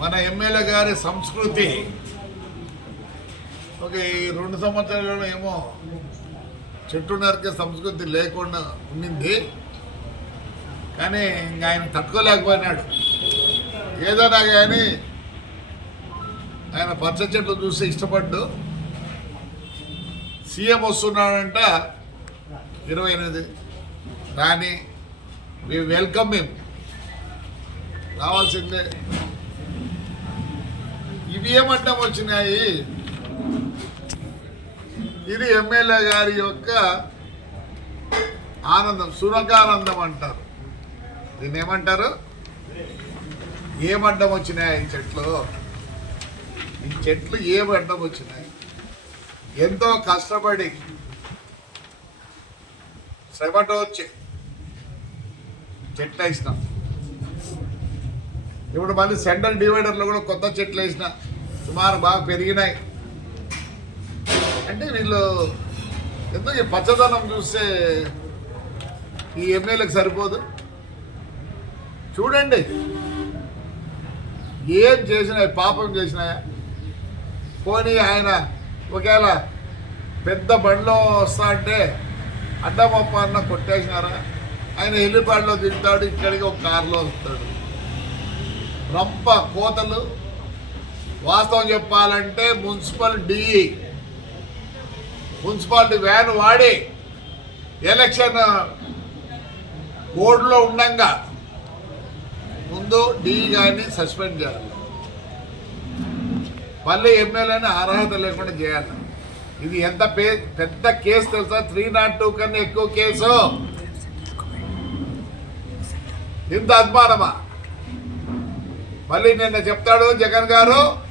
మన ఎమ్మెల్యే గారి సంస్కృతి. ఒక ఈ రెండు సంవత్సరాలలో ఏమో చెట్టు నరికే సంస్కృతి లేకుండా ఉండింది. కానీ ఇంక ఆయన తట్టుకోలేకపోయినాడు. ఏదైనా కానీ ఆయన పచ్చ చెట్లు చూసి ఇష్టపడ్డు. సీఎం వస్తున్నాడంట ఇరవై ఎనిమిది రాణి వి వెల్కమ్ హిమ్ రావాల్సిందే. ఇవి ఏమడ్డం వచ్చినాయి? ఇది ఎమ్మెల్యే గారి యొక్క ఆనందం సునకానందం అంటారు. దీన్ని ఏమంటారు? ఏమడ్డం వచ్చినాయి ఈ చెట్లు? ఈ చెట్లు ఏం అడ్డం వచ్చినాయి? ఎంతో కష్టపడి శ్రమతో వచ్చి చెట్లు వేసిన. ఇప్పుడు మళ్ళీ సెంట్రల్ డివైడర్లో కూడా కొత్త చెట్లు వేసిన. సుమారు బాగా పెరిగినాయి. అంటే వీళ్ళు ఎందుకు ఈ పచ్చదనం చూస్తే ఈ ఎమ్మెల్యేకి సరిపోదు? చూడండి. ఏం చేసినాయి పాపం చేసినాయా పోనీ ఆయన ఒకవేళ పెద్ద బండిలో వస్తా అంటే అడ్డమప్ప అన్న కొట్టేసినారా? ఆయన హెలిపాడ్లో దిగుతాడు ఇక్కడికి ఒక కారులో వస్తాడు. రంప కోతలు. వాస్తవం చెప్పాలంటే మున్సిపల్ డిఈ మున్సిపాలిటీ వ్యాన్ వాడి. ఎలక్షన్ బోర్డులో ఉండంగా. ముందు డిఈ గారిని సస్పెండ్ చేయాలి. మళ్ళీ ఎమ్మెల్యేని అర్హత లేకుండా చేయాలి. ఇది ఎంత పే పెద్ద కేసు తెలుసా? త్రీ నాట్ టూ కన్నా ఎక్కువ కేసు. ఇంత అభిమానమా మళ్ళీ నిన్న చెప్తాడు జగన్ గారు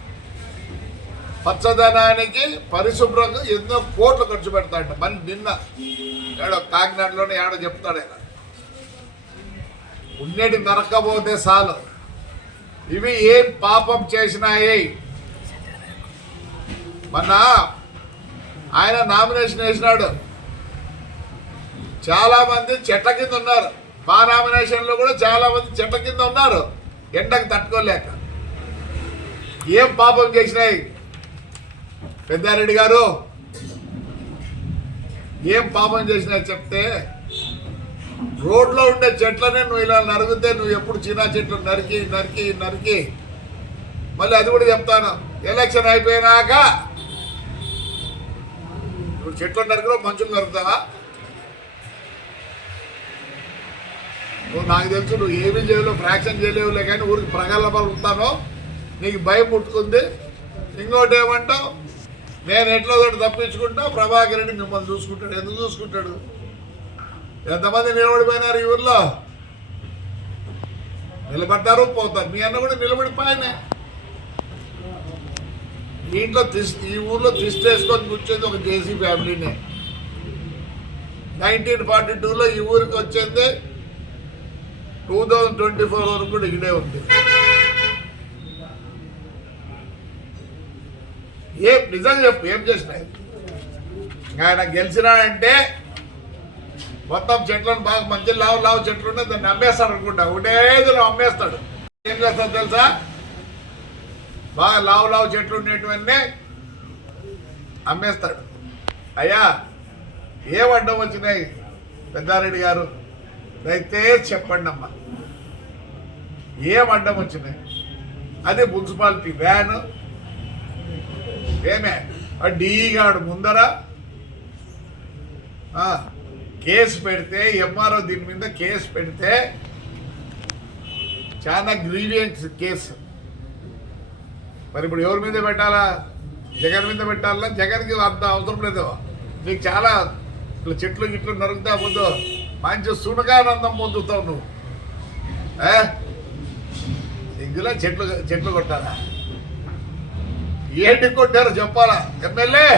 పచ్చదనానికి పరిశుభ్రంగా ఎన్నో కోట్లు ఖర్చు పెడతాడు. మళ్ళీ నిన్న ఏడో కాకినాడలోనే ఏడో చెప్తాడు ఆయన. ఉన్నటి నరకపోతే చాలు. ఇవి ఏం పాపం చేసినాయి? మొన్న ఆయన నామినేషన్ వేసినాడు. చాలా మంది చెట్ల కింద ఉన్నారు. మా నామినేషన్లో కూడా చాలా మంది చెట్ల కింద ఉన్నారు. ఎండకు తట్టుకోలేక. ఏం పాపం చేసినాయి? పెద్దారెడ్డి గారు ఏం పాపం చేసినాయి చెప్తే రోడ్లో ఉండే చెట్లనే నువ్వు ఇలా నరిగితే నువ్వు ఎప్పుడు చిన్న చెట్లు నరికి నరికి నరికి. మళ్ళీ అది కూడా చెప్తాను. ఎలక్షన్ అయిపోయినాక నువ్వు చెట్లు నరికిలో మంచులు నరుకుతావా? నువ్వు నాకు తెలుసు నువ్వు ఏమీ చేయలేవు ఫ్రాక్షన్ చేయలేవులే కానీ ఊరికి ప్రగల్భాలు ఉంటానో నీకు భయం పుట్టుకుంది? ఇంకోటి ఏమంటావు? నేను ఎట్లా ఒకటి తప్పించుకుంటా? ప్రభాకర్ రెడ్డి మిమ్మల్ని చూసుకుంటాడు. ఎందుకు చూసుకుంటాడు? ఎంతమంది నిలబడిపోయినారు ఈ ఊర్లో? నిలబడ్డారు పోతారు. మీ అన్న కూడా నిలబడిపోయానే. దీంట్లో ఇంట్లో ఈ ఊర్లో దిష్టి వేసుకొని కూర్చొని ఒక జేసీ ఫ్యామిలీనే. నైన్టీన్ ఫార్టీ టూలో ఈ ఊరికి వచ్చింది. టూ థౌజండ్ ట్వంటీ ఫోర్ వరకు కూడా ఇక్కడే ఉంది. ఏం నిజంగా చెప్పు ఏం చేసినాయి? ఆయన గెలిచినాడంటే మొత్తం చెట్లను బాగా మంచి లావు లావు చెట్లు ఉన్నాయి దాన్ని అమ్మేస్తాడు అనుకుంటా. ఒకటే అమ్మేస్తాడు ఏం చేస్తాడు తెలుసా? బాగా లావు లావు చెట్లు ఉండేటివన్నీ అమ్మేస్తాడు. అయ్యా ఏం అడ్డం వచ్చినాయి పెద్దారెడ్డి గారు? దయచేసి చెప్పండి అమ్మా ఏం అడ్డం వచ్చినాయి అదే మున్సిపాలిటీ వ్యాన్. ఏమే? ఆ ముందర. కేసు పెడితే ఎంఆర్ఓ దీని మీద కేసు పెడితే చాలా గ్రీవియన్స్ కేసు. మరి ఇప్పుడు ఎవరి మీద పెట్టాలా? జగన్ మీద పెట్టాలా? జగన్కి అంత అవసరం లేదు నీకు చాలా ఇట్లా చెట్లు గిట్లు నరుగుతా ముందు. మంచి సునగానందం పొందుతావు నువ్వు. ఇందులో చెట్లు చెట్లు కొట్టారా ఏంటి కొట్టారో చెప్పాలా? ఎమ్మెల్యే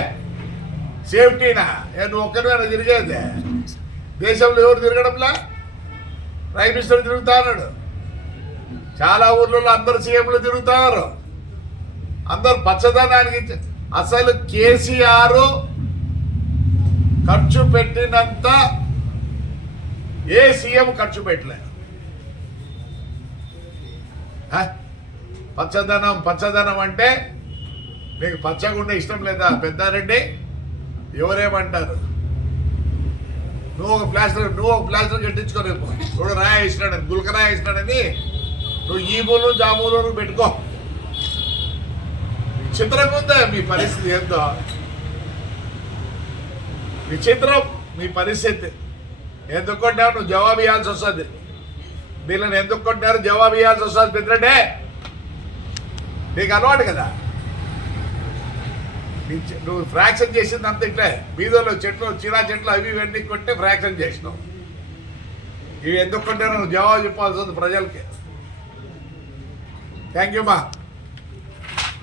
సేఫ్టీనా? నువ్వు ఒక్కరివేనా తిరిగేది? దేశంలో ఎవరు తిరగడంలా? ప్రైమ్ మినిస్టర్ తిరుగుతా అన్నాడు. చాలా ఊర్లలో అందరు సీఎంలు తిరుగుతారు అందరు పచ్చదనానికి అసలు కేసీఆర్ ఖర్చు పెట్టినంత ఏ సీఎం ఖర్చు పెట్టలే? పచ్చదనం పచ్చదనం అంటే మీకు పచ్చగుండే ఇష్టం లేదా పెద్దారెడ్డి? ఎవరేమంటారు? నువ్వు ఒక ప్లాస్టర్ నువ్వు ఒక ప్లాస్టర్ కట్టించుకోలేపు ఇప్పుడు రాయ వేసినాడని గుల్క రాయ నువ్వు ఈ మూలు జామూలు నువ్వు పెట్టుకో. విచిత్రంగా ఉందా మీ పరిస్థితి ఏందో? విచిత్రం మీ పరిస్థితి. ఎందుకు కొట్టావు? నువ్వు జవాబు ఇవ్వాల్సి వస్తుంది. వీళ్ళని ఎందుకు కొట్టినారు? జవాబు ఇవ్వాల్సి వస్తుంది పెద్దరంటే నీకు అలవాటు కదా. నువ్వు ఫ్రాక్షన్ చేసింది అంత ఇట్లే. బీదోలో చెట్లు చిరా చెట్లు అవి ఇవన్నీ కొట్టి ఫ్రాక్షన్ చేసినావు. ఇవి ఎందుకు కొట్టారో? నువ్వు జవాబు చెప్పాల్సి ఉంది ప్రజలకి. థ్యాంక్ యూ మా.